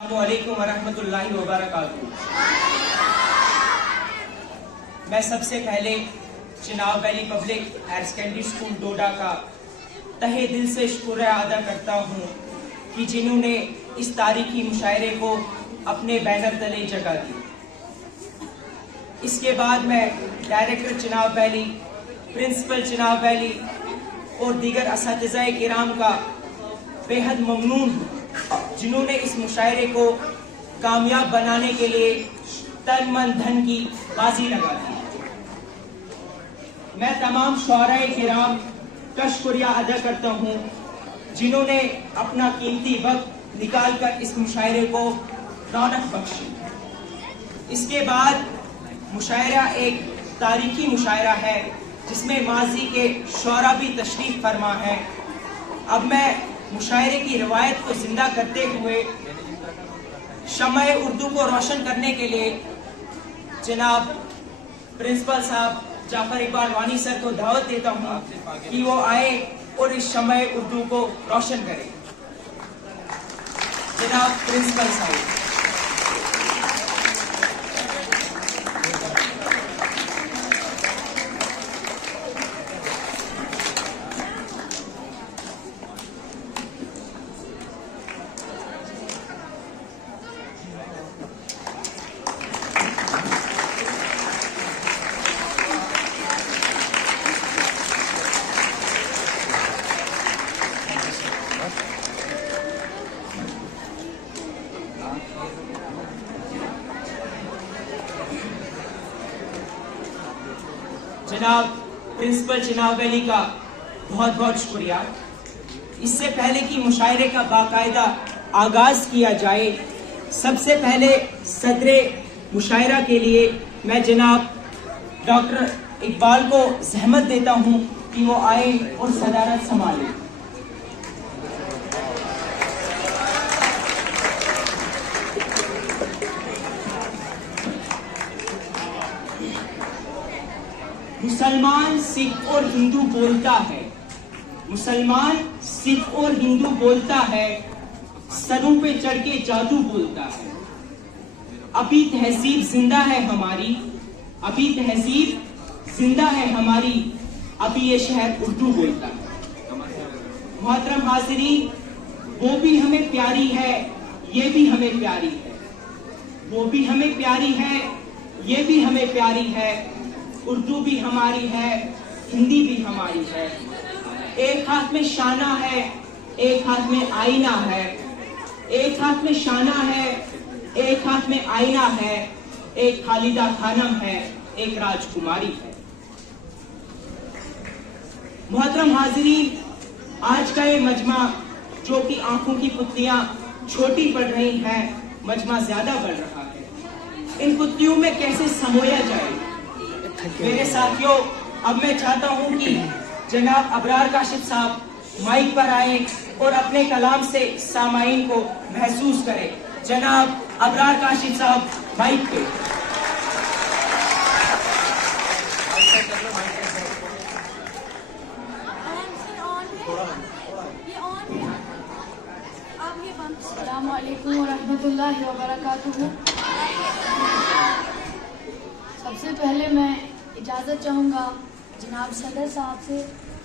السلام علیکم ورحمۃ اللہ وبرکاتہ۔ میں سب سے پہلے Chenab valley public higher secondary school Doda کا تہہ دل سے شکریہ ادا کرتا ہوں کہ جنہوں نے اس تاریخی مشاعرے کو اپنے بینر تلے جگہ دی۔ اس کے بعد میں director Chenab valley, principal Chenab valley اور دیگر اساتذہ کرام کا بے حد ممنون ہوں جنہوں نے اس مشاعرے کو کامیاب بنانے کے لیے تن من دھن کی بازی لگا دی۔ میں تمام شعراء کرام کا شکریہ ادا کرتا ہوں جنہوں نے اپنا قیمتی وقت نکال کر اس مشاعرے کو رونق بخشی۔ اس کے بعد مشاعرہ ایک تاریخی مشاعرہ ہے جس میں ماضی کے شعراء بھی تشریف فرما ہے۔ اب میں مشاعرے کی روایت کو زندہ کرتے ہوئے شمع اردو کو روشن کرنے کے لیے جناب پرنسپل صاحب جعفر اقبال وانی سر کو دعوت دیتا ہوں کہ وہ آئے اور اس شمع اردو کو روشن کرے۔ جناب پرنسپل صاحب۔ جناب پرنسپل چناب ویلی کا بہت بہت شکریہ۔ اس سے پہلے کہ مشاعرے کا باقاعدہ آغاز کیا جائے، سب سے پہلے صدر مشاعرہ کے لیے میں جناب ڈاکٹر اقبال کو زحمت دیتا ہوں کہ وہ آئے اور صدارت سنبھالے۔ مسلمان سکھ اور ہندو بولتا ہے، مسلمان سکھ اور ہندو بولتا ہے، سروں پہ چڑھ کے جادو بولتا ہے۔ ابھی تہذیب زندہ ہے ہماری، ابھی تہذیب زندہ ہے ہماری، ابھی یہ شہر اردو بولتا ہے۔ محترم حاضرین، وہ بھی ہمیں پیاری ہے، یہ بھی ہمیں پیاری ہے، وہ بھی ہمیں پیاری ہے، یہ بھی ہمیں پیاری ہے، اردو بھی ہماری ہے، ہندی بھی ہماری ہے۔ ایک ہاتھ میں شانہ ہے، ایک ہاتھ میں آئینہ ہے، ایک ہاتھ میں شانہ ہے، ایک ہاتھ میں آئینہ ہے، ایک خالدہ خانم ہے، ایک راج کماری ہے۔ محترم حاضرین، آج کا یہ مجمع جو کہ آنکھوں کی پتلیاں چھوٹی پڑ رہی ہیں، مجمع زیادہ بڑھ رہا ہے۔ ان پتلیوں میں کیسے سمویا جائے؟ میرے ساتھیوں، اب میں چاہتا ہوں کہ جناب ابرار کاشف صاحب مائک پر آئیں اور اپنے کلام سے سامعین کو محسوس کریں۔ جناب ابرار کاشف صاحب مائک پہ۔ السلام علیکم ورحمۃ اللہ وبرکاتہ۔ سب سے پہلے میں اجازت چاہوں گا جناب صدر صاحب سے۔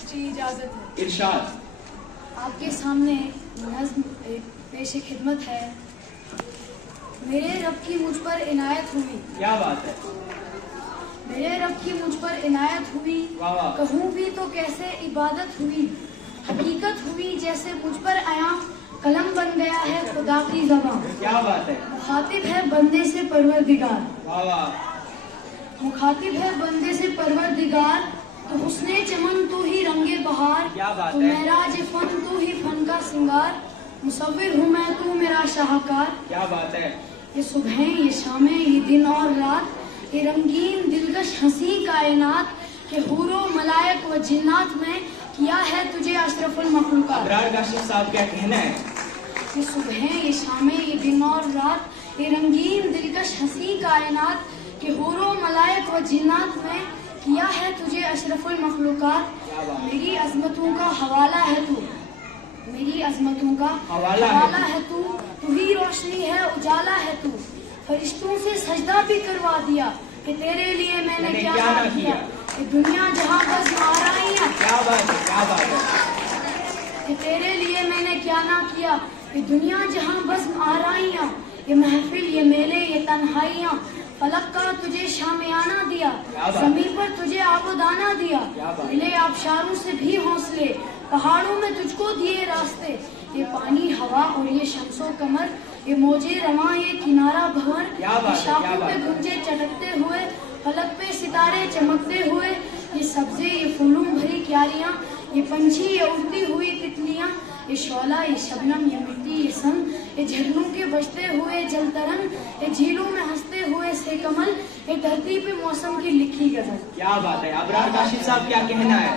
جی اجازت ہے۔ ارشاد۔ آپ کے سامنے نظم پیش خدمت ہے۔ میرے رب کی مجھ پر عنایت ہوئی، کیا بات ہے، میرے رب کی مجھ پر عنایت ہوئی، واہ واہ۔ کہوں بھی تو کیسے عبادت ہوئی، حقیقت ہوئی جیسے مجھ پر عیاں، قلم بن گیا ہے خدا کی زباں، کیا بات ہے، مخاطب ہے بندے سے پروردگار، واہ واہ۔ مخاطب ہے بندے سے پروردگار، تو حسن چمن تو ہی رنگ بہار، کیا بات تو ہے، معراج فن تو ہی فن کا سنگار، مصور ہوں میں تو میرا شاہکار، کیا بات ہے، یہ صبحیں یہ شامیں یہ دن اور رات، یہ رنگین دلکش ہنسی کائنات، کہ حور و ملائک و جنات میں کیا ہے تجھے اشرف المخلوقات۔ ابرار کاشف صاحب کیا کہنا ہے؟ یہ صبحیں یہ شامیں یہ دن اور رات، یہ رنگین دلکش ہنسی کائنات، کہ حور و ملائک و جنات میں کیا ہے تجھے اشرف المخلوقات۔ میری عظمتوں کا حوالہ ہے تو، मेरी अजमतों का हवाला है तू ही रोशनी है, उजाला है तू। फरिश्तों से सजदा भी करवा दिया कि तेरे लिए मैंने क्या ना किया। कि दुनिया जहाँ बस आराइयाँ, क्या बात है, क्या बात है। कि तेरे लिए मैंने क्या ना किया। कि दुनिया जहाँ बस आराइयाँ, ये महफिल, ये मेले, ये तन्हाइयाँ। फलक का तुझे शामियाना दिया, जमीन पर तुझे आबोदाना दिया। मिले आबशारों से भी हौसले, पहाड़ों में तुझको दिए रास्ते। ये पानी, हवा और ये शम्सो कमर, ये मौजे रवां, ये किनारा भंवर, ये शाखों पे गुंजे चटकते हुए, फलक पे सितारे चमकते हुए। ये सब्जे, ये फूलों भरी क्यारियां, ये पंछी, ये उड़ती हुई तितलियां। ये शोला, ये शबनम, ये मिट्टी, ये सन, ये झरनों के बजते हुए जल तरंग, ये झीलों में हंसते हुए से कमल, ये धरती पे मौसम की लिखी गजल। क्या बात है। अबरार काशिफ साहब क्या कहना है?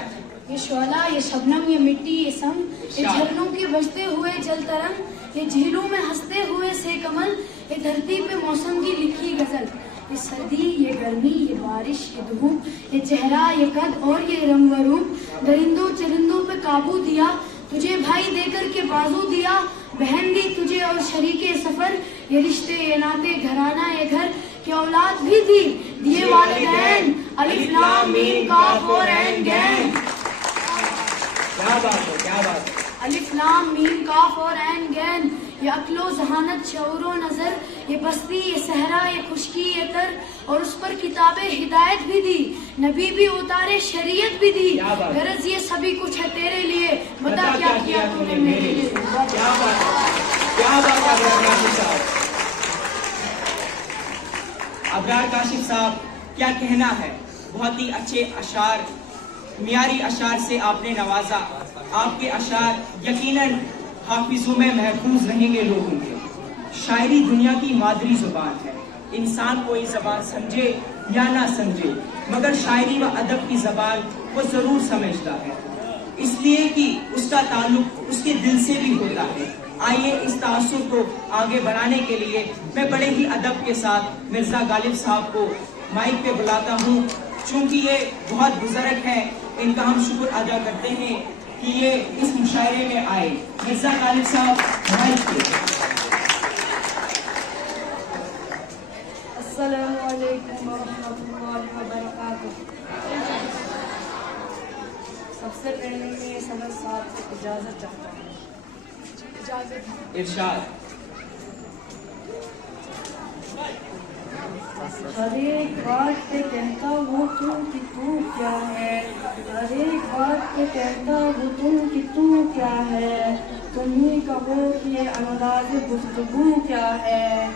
ये शोला, ये शबनम, ये मिट्टी, ये सन, ये झरनों के बजते हुए जल तरंग, ये झीलों में हंसते हुए से कमल, ये धरती पे मौसम की लिखी गजल। ये सर्दी, ये गर्मी, ये बारिश, ये धूप, ये चेहरा, ये कद और ये रंग व रूप। दरिंदों चरिंदों पे काबू दिया, तुझे भाई देकर के बाजू दिया। बहन दी तुझे और शरीके सफर, ये रिश्ते, ये नाते, घराना, ये घर की औलाद भी थी दिए वालिदैन। अलिफ लाम मीम काफ और ऐन गैन। क्या बात है, क्या बात है। अलिफ लाम मीम काफ और ऐन गैन। ये अक्लो जहानत, शऊरो नजर, ये बस्ती, ये सहरा, ये खुशकी, ये तर, और उस पर किताबें हिदायत भी दी, नबी भी उतारे, शरीयत भी दी। गरज ये सभी कुछ है तेरे लिए, बता क्या किया तूने मेरे लिए। क्या बात है, क्या बात है अबरार काशिफ साहब। अबरार काशिफ साहब क्या कहना है। बहुत ही अच्छे अशार, मियारी अशार से आपने नवाजा। आपके अशार यकीनन हाफिजों में महफूज रहेंगे लोगों के। शायरी दुनिया की मादरी जुबान है। इंसान कोई जबान समझे या ना समझे, मगर शायरी व अदब की जबान वो जरूर समझता है, इसलिए कि उसका ताल्लुक उसके दिल से भी होता है। आइए इस तासुर को आगे बढ़ाने के लिए मैं बड़े ही अदब के साथ मिर्जा गालिब साहब को माइक पे बुलाता हूँ। चूंकि ये बहुत बुजुर्ग हैं, इनका हम शुक्र अदा करते हैं कि ये इस मुशायरे में आए। मिर्जा गालिब साहब माइक पे। अस्सलामु अलैकुम वरहमतुल्लाहि वबरकातुहू। सबसे पहले मैं सदर साहब से इजाज़त चाहता हूँ। इजाज़त। इरशाद। हर एक बात पे कहता हूँ तुम कि तू क्या है, हर एक बात पे कहता हूँ तुम कि तू क्या है। तुम ही कहो कि ये अंदाज़ गुफ्तगू क्या है।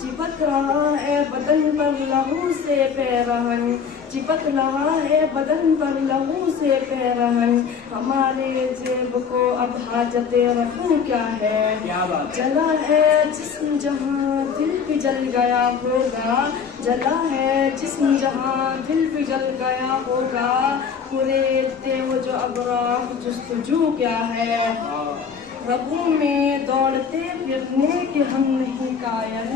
चिपक रहा है बदन पर लहू से पैरहन, चिपक रहा है बदन पर लहू से पैरहन। हमारे जेब को अब हाजत रखूं क्या है। जला है जिस्म जहाँ दिल भी जल गया होगा, जला है जिस्म जहाँ दिल भी जल गया होगा। कुरेदते वो जो अबराह जुस्तजू क्या है। रगों में दौड़ते फिरने के हम नहीं कायल,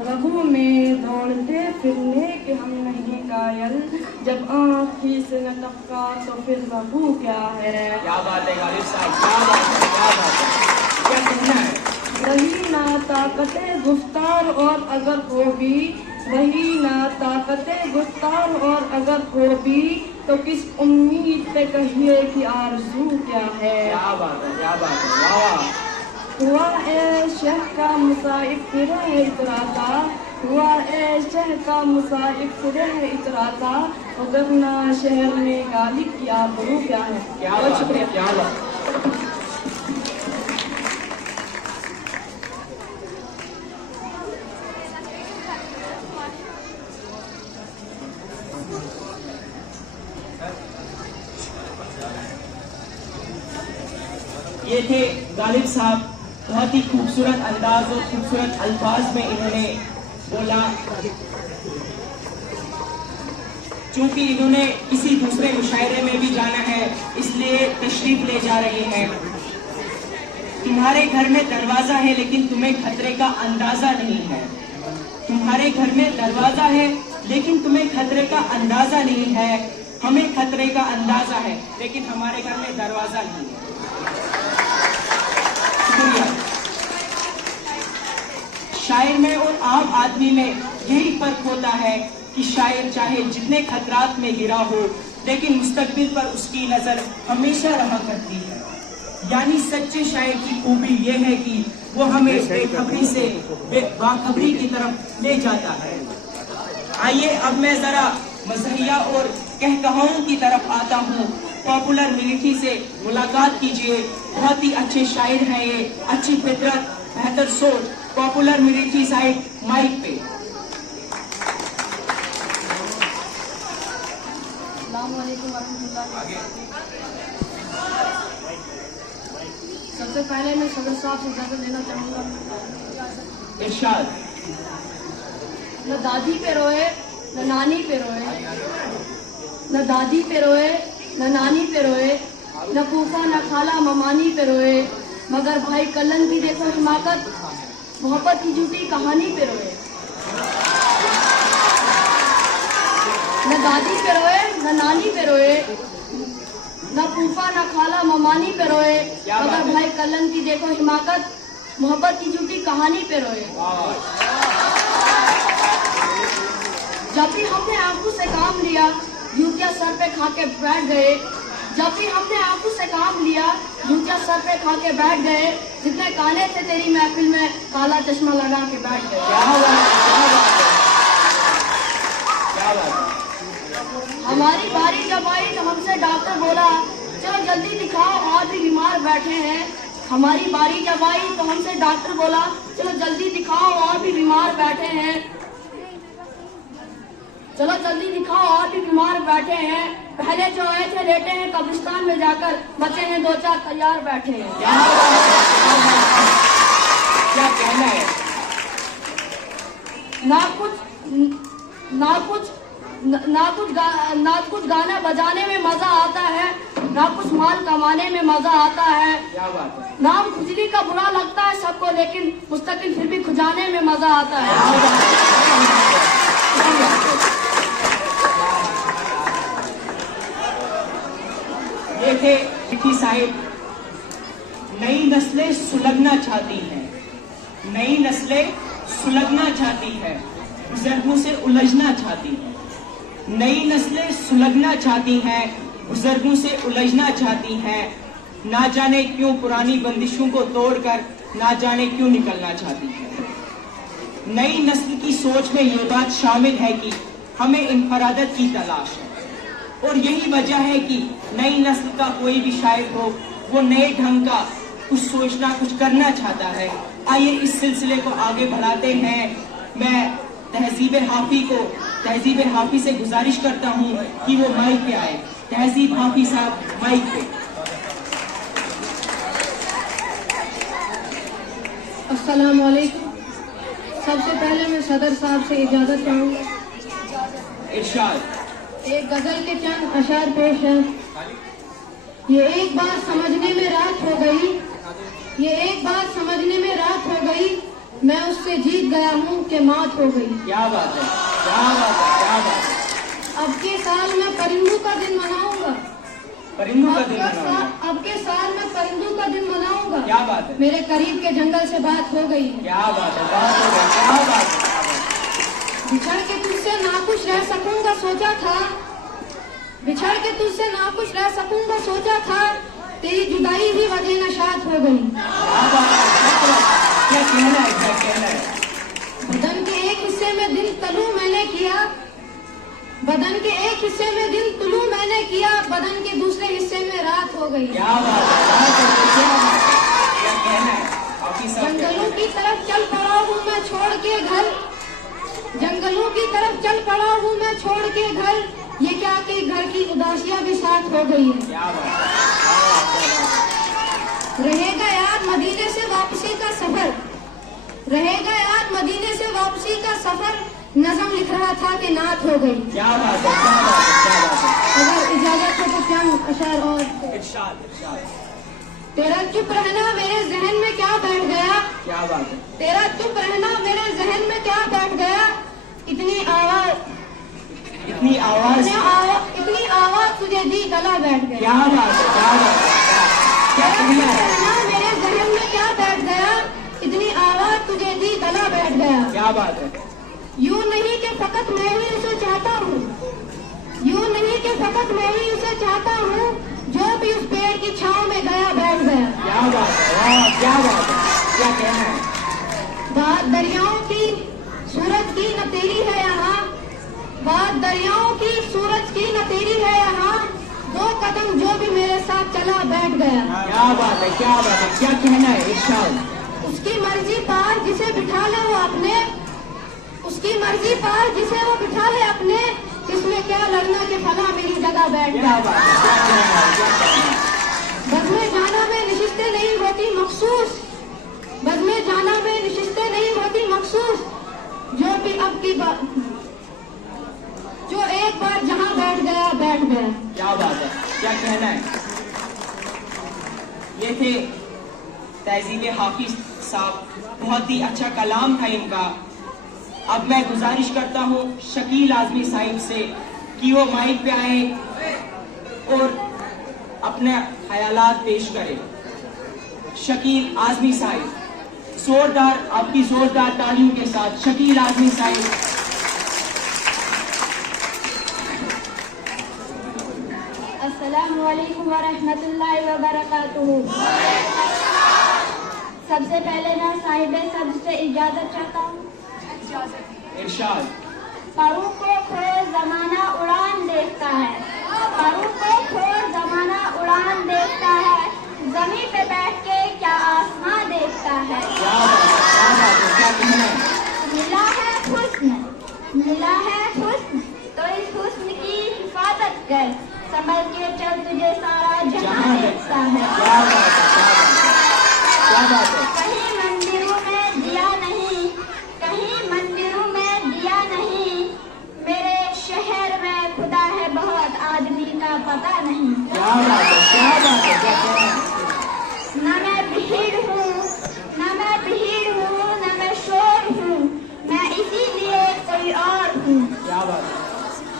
रगों में दौड़ते फिरने के हम नहीं कायल। जब आँख ही से न टपका तो फिर रगू क्या है। क्या बात है गालिब साहब, क्या बात है, क्या बात है। क्या कहना है। वही ना ताकते गुफ्तार और अगर हो भी, वही ना ताकते गुफ्तार और अगर हो भी, तो किस उम्मीद पे कहिए कि आरज़ू क्या है। क्या बात है, क्या बात है। वाह। हुआ ए शह का मुसाइब फिर है इतराता, हुआ ए शह का मुसाइब फिर है इतराता। अगर ना शहर में गाली की आबरू क्या है। बहुत शुक्रिया। क्या बात। ये थे गालिब साहब। बहुत ही खूबसूरत अंदाज और खूबसूरत अल्फाज में इन्होंने बोला। चूंकि इन्होंने किसी दूसरे मुशायरे में भी जाना है, इसलिए तशरीफ ले जा रहे हैं। तुम्हारे घर में दरवाजा है लेकिन तुम्हें खतरे का अंदाजा नहीं है। तुम्हारे घर में दरवाजा है लेकिन तुम्हें खतरे का अंदाजा नहीं है। हमें खतरे का अंदाजा है लेकिन हमारे घर में दरवाजा नहीं है। شاعر میں اور عام آدمی میں یہی فرق ہوتا ہے کہ شاعر چاہے جتنے خطرات میں گرا ہو لیکن مستقبل پر اس کی نظر ہمیشہ رہا کرتی ہے. یعنی سچے شاعر کی خوبی یہ ہے کہ وہ ہمیں بے خبری سے باخبری کی طرف لے جاتا ہے. آئیے اب میں ذرا مزاحیہ اور کہکہاؤں کی طرف آتا ہوں. پاپولر ملٹری سے ملاقات کیجیے. بہت ہی اچھے شاعر ہیں یہ, اچھی فطرت, بہتر سوچ. پاپولر ملٹری سائڈ مائک پہ. السلام علیکم ورحمۃ اللہ. سب سے پہلے میں صدر صاحب سے اجازت لینا چاہوں گا. ارشاد. نہ دادی پہ روئے نہ نانی پہ روئے, نہ دادی پہ روئے نہ نانی پہ روئے, نہ پھوپھا نہ خالہ ممانی پہ روئے, مگر بھائی کلن کی دیکھو حماقت, محبت کی جھوٹی کہانی پہ روئے. نہ دادی پہ روئے نہ نانی پہ روئے, نہ پھوپھا نہ خالہ ممانی پہ روئے, مگر بھائی کلن کی دیکھو حماقت, محبت کی جھوٹی کہانی پہ روئے. جب بھی ہم نے آنکھوں سے کام لیا جوتیاں سر پہ کھا کے بیٹھ گئے. جب بھی ہم نے آنکھوں سے کام لیا جوتیاں سر پہ کھا کے بیٹھ گئے. جتنے کانے تھے تیری محفل میں کالا چشمہ لگا کے بیٹھ گئے. ہماری باری جب آئی تو ہم سے ڈاکٹر بولا چلو جلدی دکھاؤ اور بھی بیمار بیٹھے ہیں. ہماری باری جب آئی تو ہم سے ڈاکٹر بولا چلو جلدی دکھاؤ اور بھی بیمار بیٹھے ہیں. چلو جلدی دکھاؤ اور بھی بیمار بیٹھے ہیں. پہلے جو آئے تھے لیٹے ہیں قبرستان میں جا کر, بچے ہیں دو چار تیار بیٹھے ہیں. کیا کہنا ہے؟ نہ کچھ گانا بجانے میں مزہ آتا ہے, نہ کچھ مال کمانے میں مزہ آتا ہے. نام کھجلی کا برا لگتا ہے سب کو, لیکن مستقل پھر بھی کھجانے میں مزہ آتا ہے. یہ تھے لکھی صاحب. نئی نسلیں سلگنا چاہتی ہیں, نئی نسلیں سلگنا چاہتی ہے, بزرگوں سے الجھنا چاہتی ہیں. نئی نسلیں سلگنا چاہتی ہیں, بزرگوں سے الجھنا چاہتی ہیں. نہ جانے کیوں پرانی بندشوں کو توڑ کر نہ جانے کیوں نکلنا چاہتی ہیں. نئی نسل کی سوچ میں یہ بات شامل ہے کہ ہمیں انفرادت کی تلاش ہے, اور یہی وجہ ہے کہ نئی نسل کا کوئی بھی شاعر ہو وہ نئے ڈھنگ کا کچھ سوچنا کچھ کرنا چاہتا ہے. آئیے اس سلسلے کو آگے بڑھاتے ہیں. میں تہذیب حافظ سے گزارش کرتا ہوں کہ وہ مائک پہ آئے. تہذیب حافظ صاحب مائک پہ. السلام علیکم. سب سے پہلے میں صدر صاحب سے اجازت چاہوں گا. ارشاد. ایک غزل کے چند اشعار پیش ہیں. یہ ایک بات سمجھنے میں رات ہو گئی, یہ ایک بات سمجھنے میں رات ہو گئی, میں اس سے جیت گیا ہوں کہ مات ہو گئی. کیا بات ہے, کیا بات ہے, کیا بات ہے. اب کے سال میں پرندوں کا دن مناؤں گا, پرندوں کا دن مناؤں گا. اب کے سال میں پرندوں کا دن مناؤں گا. کیا بات ہے. میرے قریب کے جنگل سے بات ہو گئی. کیا بات ہے, بات ہو گئی. کیا بات ہے. بچھڑ کے تجھ سے ناخوش رہ سکوں گا سوچا تھا, بچھڑ کے تجھ سے ناخوش رہ سکوں گا سوچا تھا, تیری جدائی بھی وجہ نشاط ہو گئی. کیا کہنا ہے, کیا کہنا ہے. بدن کے ایک حصے میں دل تلو میں نے کیا, بدن کے ایک حصے میں دل تلو میں نے کیا, بدن کے دوسرے حصے میں رات ہو گئی. کیا بات ہے, کیا کہنا ہے. جنگلوں کی طرف چل پڑا ہوں میں چھوڑ کے گھر, جنگلوں کی طرف چل پڑا ہوں میں چھوڑ کے گھر, یہ کیا کہ گھر کی اداسیاں بھی ساتھ ہو گئی ہے. رہے گا یاد مدینے سے واپسی کا سفر, رہے گا یاد مدینے سے واپسی کا سفر, نظم لکھ رہا تھا کہ نعت ہو گئی. کیا بات ہے, کیا بات ہے, کیا بات ہے. اگر اجازت ہو تو چند اشعار اور. ارشاد, ارشاد. تیرا چپ رہنا میرے ذہن میں کیا بیٹھ گیا, کیا بات ہے. تیرا چپ رہنا میرے ذہن میں کیا بیٹھ گیا, اتنی آواز اتنی آواز تجھے دی گلا بیٹھ گیا. کیا بات ہے, کیا بات ہے. کیا میرے ذہن میں کیا بیٹھ گیا, اتنی آواز تجھے دی گلا بیٹھ گیا. गया। क्या बात है। यूं नहीं कि फकत मैं ही उसे चाहता हूँ, यूं नहीं कि फकत मैं ही उसे चाहता हूँ, जो भी उस पेड़ की छांव में गया बैठ गया। क्या बात है, वाह क्या बात है, क्या कहना है। बात दरियाओं की सूरज की न तेरी है यहाँ, बात दरियाओं की सूरज की न तेरी है यहाँ, दो कदम जो भी मेरे साथ चला बैठ गया। क्या बात है, क्या बात है, क्या कहना है इरशाद। उसकी मर्जी पार जिसे बिठा ले वो अपने, उसकी मर्जी पार जिसे वो बिठा ले अपने, इसमें क्या लड़ना कि फला मेरी जगह बैठ क्या गया। बात है, क्या कहना है, क्या कहना है। बज़्म जाना में नशिस्तें नहीं होती मखसूस, बज़्म जाना में नशिस्तें नहीं होती मखसूस, जो भी अब की बात, जो एक बार जहां बैठ गया बैठ गया। क्या बात है, क्या कहना है। ये थे तहजीब हाफिज साहब, बहुत ही अच्छा कलाम था इनका। अब मैं गुजारिश करता हूँ शकील आज़मी साहिब से कि वो माइक पे आए और अपने ख्यालात पेश करें। शकील आज़मी साहिब, जोरदार, आपकी जोरदार तालियों के साथ शकील आज़मी साहिब। अस्सलामु अलैकुम व रहमतुल्लाहि व बरकातुहू। सबसे पहले मैं साहिबे सब्ज़ से इजाजत चाहता हूँ। इरशाद। परों को खोए जमाना उड़ान देखता है, परों को खोए जमाना उड़ान देखता है, जमीन पे बैठ के क्या आसमां देखता है। क्या बात है, क्या कहना है। मिला है हुस्न, मिला है हुस्न, तो इस हुस्न की हिफाजत कर, संभल के चल तुझे सारा जहां देखता है। क्या बात है, क्या बात है। कहीं मंदिरों में दिया नहीं, कहीं मंदिरों में दिया नहीं, मेरे शहर में खुदा है बहुत, आदमी का पता नहीं। क्या बात है, क्या बात है, क्या कहना है। न मैं भीड़ हूँ, न मैं भीड़ हूँ, न मैं शोर हूँ, मैं इसीलिए कोई और हूँ। क्या बात है,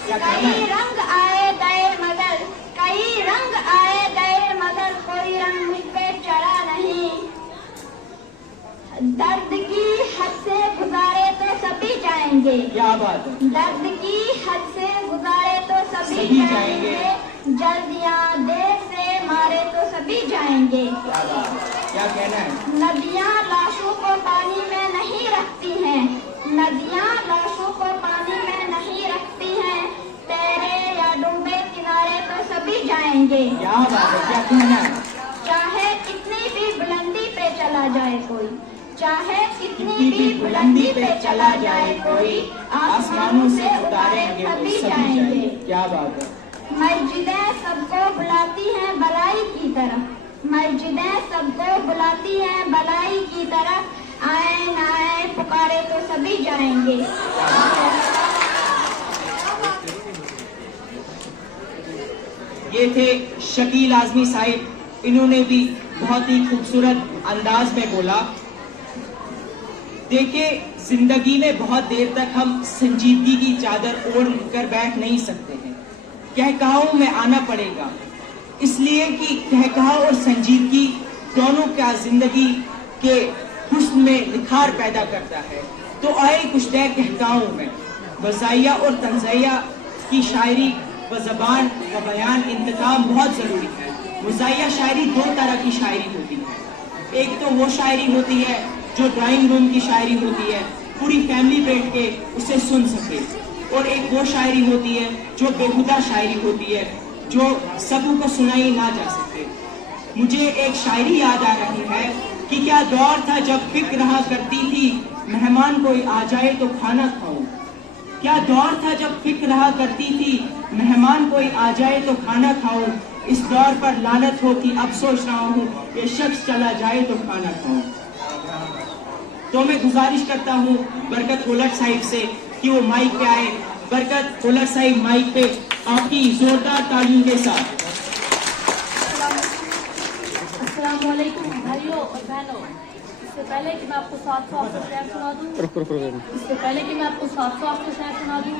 क्या कहना कई है। रंग आए गए मगर, कई रंग आए गए मगर, कोई रंग मुझ पे चढ़ा नहीं। दर्द की हद से गुजारे तो सभी जाएंगे, क्या बात है। दर्द की हद से गुजारे तो सभी सभी जाएंगे, जल्द या देर से मारे तो सभी जाएंगे। क्या बात है, क्या कहना है। नदियाँ लाशों को पानी में नहीं रखती हैं, नदियाँ लाशों को पानी में नहीं रखती हैं, तैरे या डूबे किनारे तो सभी जाएंगे। क्या बात है, क्या कहना है। चाहे कितनी भी बुलंदी पे चला जाए कोई, चाहे कितनी भी बुलंदी पे चला जाए कोई, आसमानों से उतारेंगे तो सभी जाएंगे। क्या बात है। मस्जिदें सबको बुलाती हैं भलाई की तरफ, मस्जिदें सबको बुलाती हैं भलाई की तरफ, आए न आए पुकारे तो सभी जाएंगे। ये थे शकील आज़मी साहिब, इन्होंने भी बहुत ही खूबसूरत अंदाज में बोला। देखिए, जिंदगी में बहुत देर तक हम संजीदगी की चादर ओढ़ कर बैठ नहीं सकते हैं, कहकाहों में आना पड़ेगा, इसलिए कि कहकाह और संजीदगी दोनों का जिंदगी के हुस्न में निखार पैदा करता है। तो आए कुछ देर कहकाहों में। वज़ाइया और तंज़िया की शायरी व ज़बान व बयान इंतज़ाम बहुत ज़रूरी है। वज़ाइया शायरी दो तरह की शायरी होती है, एक तो वो शायरी होती है जो ड्राइंग रूम की शायरी होती है, पूरी फैमिली बैठ के उसे सुन सके, और एक वो शायरी होती है जो बेहुदा शायरी होती है, जो सबों को सुनाई ना जा सके। मुझे एक शायरी याद आ रही है कि क्या दौर था जब फिक्र रहा करती थी, मेहमान कोई आ जाए तो खाना खाऊं। क्या दौर था जब फिक्र रहा करती थी, मेहमान कोई आ जाए तो खाना खाऊं। इस दौर पर लानत हो कि अब सोच रहा हूँ कि शख्स चला जाए तो खाना खाऊं। तो मैं गुजारिश करता हूँ बरकत होलट साहिब से कि वो माइक पे आए। बरकत होलट साहिब माइक पे, आपकी जोरदार तालियों के साथ। अस्सलाम वालेकुम भाइयों और बहनों। इससे पहले कि मैं आपको 700 अफसर शेर सुना दूँ, इससे पहले कि मैं आपको 700 अफसर शेर सुना दूँ,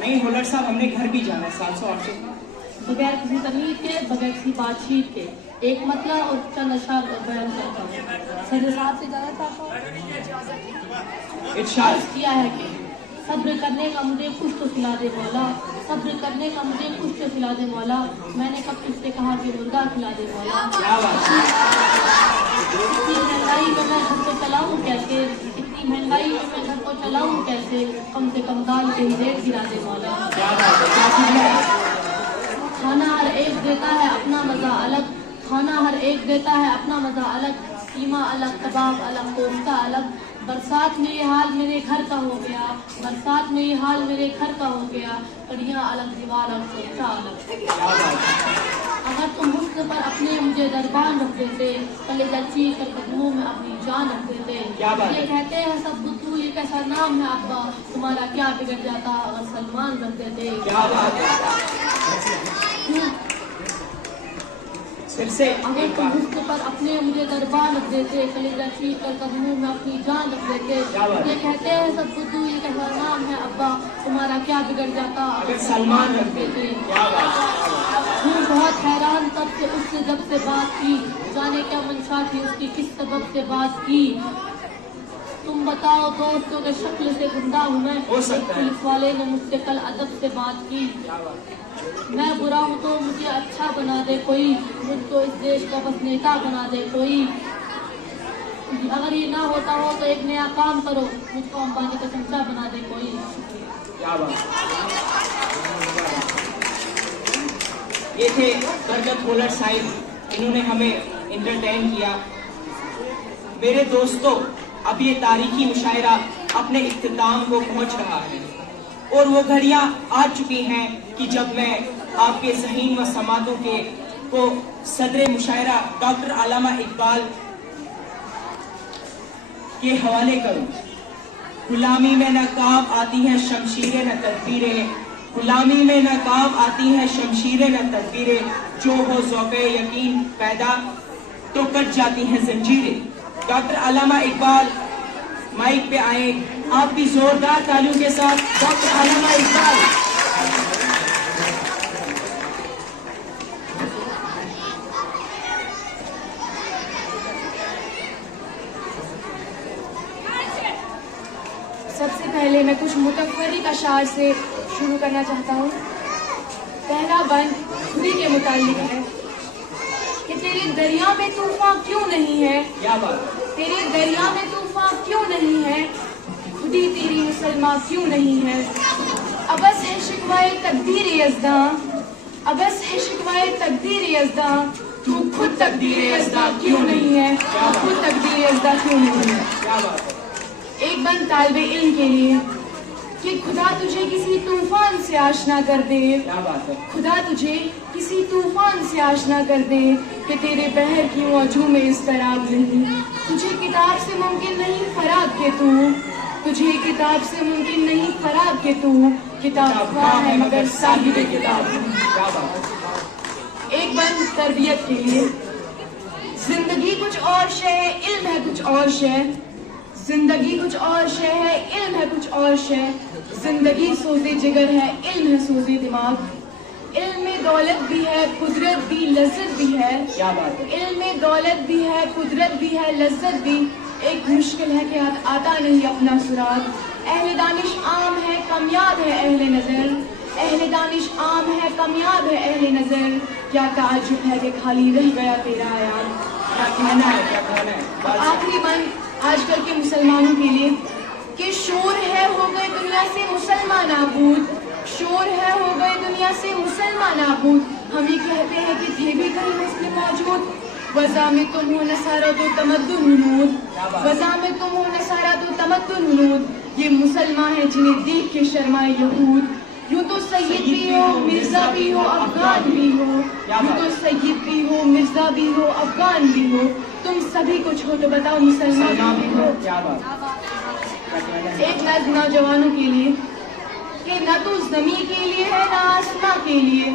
नहीं होलट साहब, हमने घर भी जाना है 700-800। बगैर किसी तमीज के, बगैर किसी बातचीत के एक मतला और चंद अशआर बयान करता हूँ। सर साहब से इजाजत चाहता हूँ। इरशाद अर्ज किया है कि सब्र करने का मुझे कुछ तो खिला दे मौला, सब्र करने का मुझे कुछ तो खिला दे मौला। मैंने कब तुझसे कहा कि मुर्गा खिला दे मौला। क्या बात है, इतनी महंगाई में मैं घर को चलाऊं कैसे, इतनी महंगाई में मैं घर को चलाऊं कैसे, कम से कम दाल के ही रेट गिरा दे मौला। क्या बात है, क्या चीज है? खाना हर एक देता है अपना मजा अलग, खाना हर एक देता है अपना मजा अलग, कीमा अलग, कबाब अलग, कोफ्ता अलग। बरसात में ये हाल मेरे घर का हो गया, बरसात में ये हाल मेरे घर का हो गया, कड़ियाँ अलग, दीवार अलग, सोचा अलग। अगर तुम हुस्न पर अपने मुझे दरबान रख देते, कलेजा चीर कर कदमों में अपनी जान रख देते। क्या बात है? ये कहते हैं सब बुद्धू, ये कैसा नाम है अब्बा, तुम्हारा क्या बिगड़ जाता अगर सलमान रख देते। क्या बात है, फिर से अगर एक तुम बार। हुस्न पर अपने मुझे दरबार रख देते, कलेजा चीर कर कदमों में अपनी जान रख देते। क्या बात है? ये कहते हैं सब बुद्धू, ये कैसा नाम है अब्बा, तुम्हारा क्या बिगड़ जाता अगर सलमान रख देते। क्या बात है, हूँ बहुत हैरान तब से उससे जब से बात की, जाने क्या मंशा थी उसकी, किस सबब से बात की। तुम बताओ दोस्तों के शक्ल से गुंडा हूँ मैं, हो सकता है। पुलिस वाले ने मुझसे कल अदब से बात की। क्या बात है, मैं बुरा हूँ तो मुझे अच्छा बना दे कोई, मुझको इस देश का बस नेता बना दे कोई। अगर ये ना होता हो तो एक नया काम करो, मुझको अंबानी का चमचा बना दे कोई। क्या बात है। ये थे बरकत होलर साहिब, इन्होंने हमें इंटरटेन किया। मेरे दोस्तों, अब ये तारीखी मुशायरा अपने इख्तिताम को पहुंच रहा है और वो घड़ियां आ चुकी हैं कि जब मैं आपके ज़हीन व समातों को सदर मुशायरा डॉक्टर अल्लामा इकबाल के हवाले करूं। गुलामी में न काम आती हैं शमशीरें न तदबीरें, गुलामी में न काम आती हैं शमशीरें न तदबीरें, जो हो ज़ौक़े यकीन पैदा तो कट जाती हैं जंजीरें। डॉक्टर अल्लामा इकबाल माइक पे आए, आप भी जोरदार तालियों के साथ डॉक्टर अल्लामा इकबाल। सबसे पहले मैं कुछ मुतफ़र्रिक़ अशार से शुरू करना चाहता हूँ। पहला बंद खुदी के मुताल्लिक़ है कि तेरे दरिया में तूफ़ान क्यों नहीं है, क्या बात, तेरे दरिया में तूफ़ान क्यों नहीं है, खुदी तेरी मुसलमान क्यों नहीं है। अबस है शिकवाए तकदीर यज़दां, अबस है शिकवाए तकदीर यज़दां, तू खुद तकदीर यज़दां क्यों नहीं है, तू खुद तकदीर यज़दां क्यों नहीं है। क्या बात है, एक बंद तालिबे इल्म के लिए कि खुदा तुझे किसी तूफान से आशना कर दे, क्या बात है, खुदा तुझे किसी तूफान से आशना कर दे कि तेरे बहर की मौजू में इज़्तिराब नहीं। तुझे किताब से मुमकिन नहीं फराग के तू, तुझे किताब से मुमकिन नहीं फराग के तू, किताब ख्वाह है मगर साहिब किताब नहीं। क्या बात है, एक बंद तरबियत के लिए जिंदगी कुछ और शय है, इल्म है कुछ और शय, जिंदगी कुछ और शय है, इल्म है कुछ और शय। जिंदगी सोज़े जिगर है, इल्म है सोज़े दिमाग। इल्म में दौलत भी है, कुदरत भी, लज्जत भी है। क्या बात है, इल्म में दौलत भी है, कुदरत भी है, लज्जत भी। एक मुश्किल है कि आता नहीं अपना सुराग। अहले दानिश आम है, कामयाब है अहले नज़र, अहले दानिश आम है, कामयाब है अहले नज़र। क्या ताज्जुब है कि खाली रह गया तेरा यार। क्या कहना है, क्या कहना है। आखिरी बंद आजकल के मुसलमानों के लिए कि शोर है हो गए दुनिया से मुसलमान नाबूद, शोर है हो गए दुनिया से मुसलमान नाबूद। हम ये कहते हैं कि थे भी कहीं मुस्लिम मौजूद, वज़ा में तुम हो नसारा तो तमद्दुन हुनूद, वज़ा में तुम हो नसारा तो तमद्दुन हुनूद। ये मुसलमान हैं जिन्हें देख के शर्माए यहूद। यूं तो सैयद भी हो, मिर्जा भी हो, अफगान भी हो, यूं तो सैयद भी हो, मिर्जा भी हो, अफगान भी हो। तुम सभी कुछ हो तो बताओ मुसलमान भी हो। क्या बात, क्या कहना है। एक नज़्म नौजवानों के लिए कि न तू ज़मीं के लिए है न आसमां के लिए,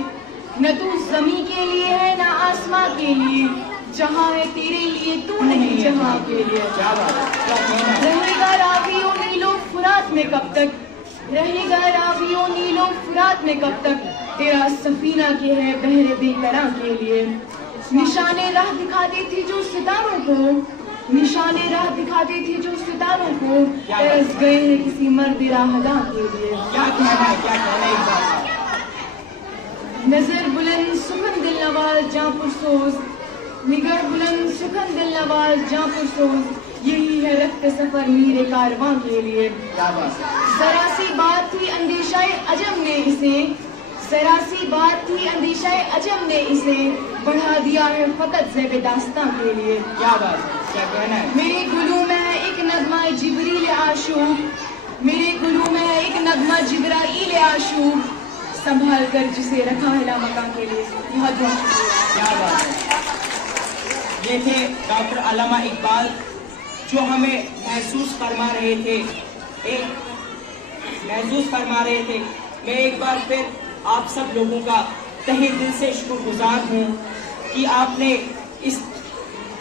न तू ज़मीं के लिए है न आसमां के लिए, जहाँ है तेरे लिए तू नहीं जहाँ के लिए। क्या बात है, क्या कहना है। रहेगा रावियों नीलो फुरात में कब तक, रहेगा रावियों नीलो फुरात में कब तक, तेरा सफीना के है बहरे बेकरां के लिए। निशाने राह दिखाती थी जो सितारों को, निशाने राह दिखाते थे जो सितारों को, तरस गए हैं किसी मर्द राहदा के लिए। क्या कहना है इकबाल साहब? नजर बुलंद सुखन दिल नवाज जां पुरसोज, निगर बुलंद सुखन दिल नवाज जां पुरसोज, यही है रफ्त सफर मीरे कारवां के लिए। क्या बात है? जरा सी बात थी अंदेशाए अजम ने इसे, जरा सी बात थी अंदेशाए अजम ने इसे, बढ़ा दिया है फकत ज़ेब दास्तां के लिए। क्या बात है? क्या कहना है? मेरे गुलू में है एक नगमा जिब्रील आशूक, मेरे गुलू में है एक नगमा जिब्राइल आशूक, संभाल कर जिसे रखा है लामका के लिए। बहुत बहुत शुक्रिया। क्या बात है? ये थे डॉक्टर अल्लामा इकबाल जो हमें महसूस फरमा रहे थे। मैं एक बार फिर आप सब लोगों का तहे दिल से शुक्रगुजार हूँ कि आपने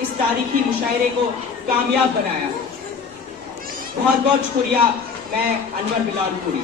इस तारीखी मुशायरे को कामयाब बनाया। बहुत बहुत शुक्रिया। मैं अनवर बिलाल पुरी।